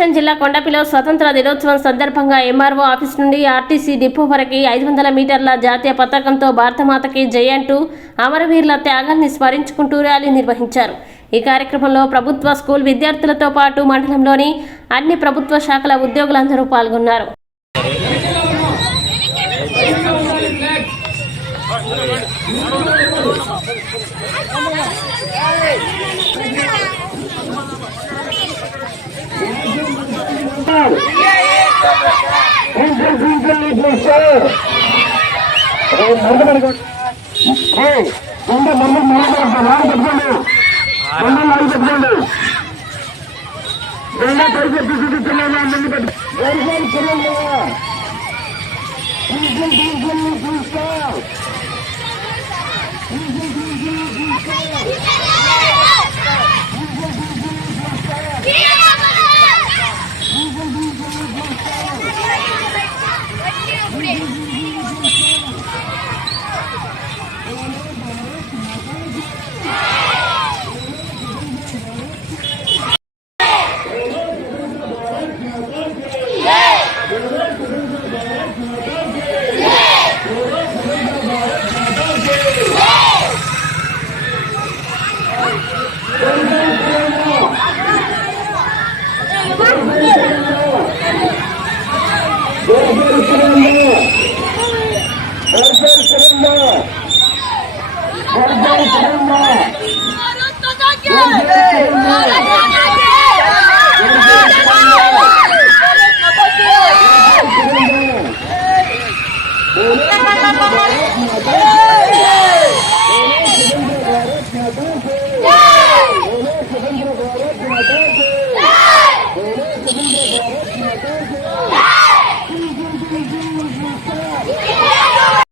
ప్రకాశం జిల్లా కొండపిలో స్వతంత్ర దినోత్సవం సందర్భంగా ఎంఆర్ఓ ఆఫీస్ నుండి ఆర్టీసీ డిపో వరకు 500 మీటర్ల జాతీయ పతాకంతో భారతమాతకి జై అంటూ అమరవీరుల త్యాగాన్ని స్మరించుకుంటూ ర్యాలీ నిర్వహించారు. ఈ కార్యక్రమంలో ప్రభుత్వ స్కూల్ విద్యార్థులతో పాటు మండలంలోని అన్ని ప్రభుత్వ శాఖల ఉద్యోగులందరూ పాల్గొన్నారు.